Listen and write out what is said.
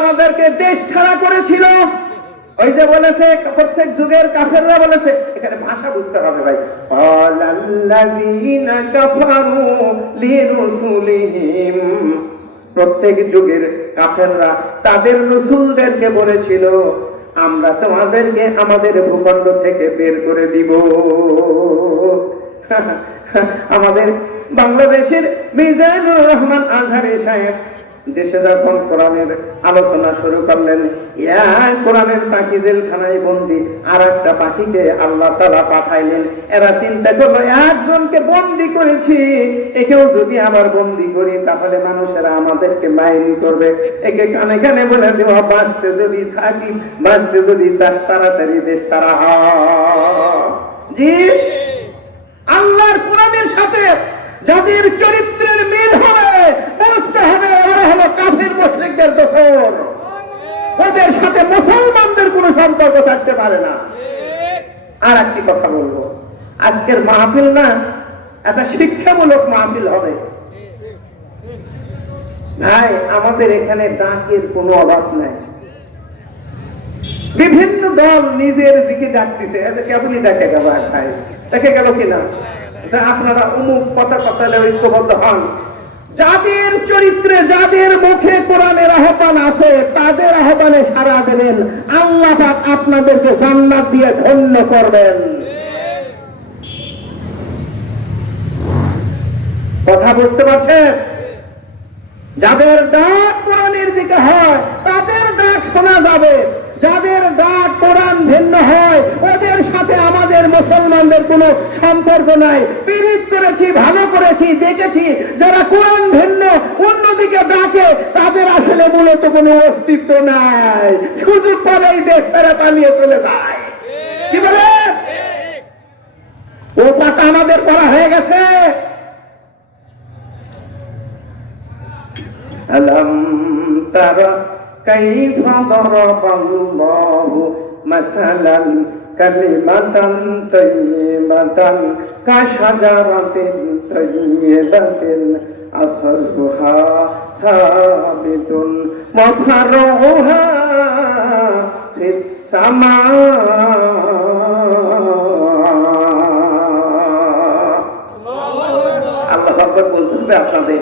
আমাদেরকে দেশ ছাড়া করেছিল। ওই যে বলেছে, প্রত্যেক যুগের কাফেররা বলেছে, এখানে ভাষা বুঝতে হবে ভাই। আল্লাযীনা কাফারু লিরুসুলিহিম। প্রত্যেক যুগের কাফেররা তাদের রসুলদেরকে বলেছিল, আমরা তোমাদেরকে আমাদের ভূখণ্ড থেকে বের করে দিব। আমাদের বাংলাদেশের মিজানুর রহমান আজহারি সাহেব দেশে যখন কোরআনের আলোচনা শুরু করলেন কোরআনের পাখি জেলখানায় বন্দি আর একটা পাখিকে আল্লাহ তালা পাঠাইলেন। এরা চিন্তা করল, একজনকে বন্দি করেছি। একেও যদি আবার বন্দি করি, তাহলে মানুষেরা আমাদেরকে মাইনি করবে। একে কানে কানে বলে দেওয়া, বাঁচতে যদি থাকি, বাঁচতে যদি চাস, তাড়াতাড়ি দেশ তারা জি। আল্লাহর কোরআনের সাথে যাদের চরিত্রের মিল হবে বুঝতে হবে ওরা হলো মুশরিকদের দোষর। ওদের সাথে মুসলমানদের কোনো সম্পর্ক থাকতে পারে না। আর একটি কথা বলব, আজকের মাহফিল না, একটা শিক্ষামূলক মাহফিল হবে। ভাই, আমাদের এখানে ডাকের কোনো অভাব নাই। বিভিন্ন দল নিজের দিকে ডাকতেছে কেমনই ডাকে গেল ভাই দেখে গেল কিনা? আপনারা অমুক কথা কথালে ঐক্যবদ্ধ হন। যাদের চরিত্রে, যাদের মুখে কোরআনের আহ্বান আছে, তাদের আহ্বানে সারা দেবেন। আল্লাহ আপনাদেরকে জান্নাত দিয়ে ধন্য করবেন। কথা বুঝতে পারছেন? যাদের ডাক কোরআনের দিকে হয়, তাদের ডাক শোনা যাবে। যাদের মুসলমানদের কোনো সম্পর্ক নাই পীড়িত করেছি ভালো করেছি দেখেছি যারা কোরআন ভিন্ন অন্যদিকে ডাকে তাদের আসলে মূলত কোনো অস্তিত্ব নাই সুযোগ পালেই দেশ তারা পালিয়ে চলে যায় কি বলে ও পাতা আমাদের পড়া হয়ে গেছে ألم تر كيف ضرب الله مثلا كلمة طيبة كشجرة طيبة أصلها ثابت وفرعها في السماء আল্লাহ আকবর বলতে হবে আপনাদের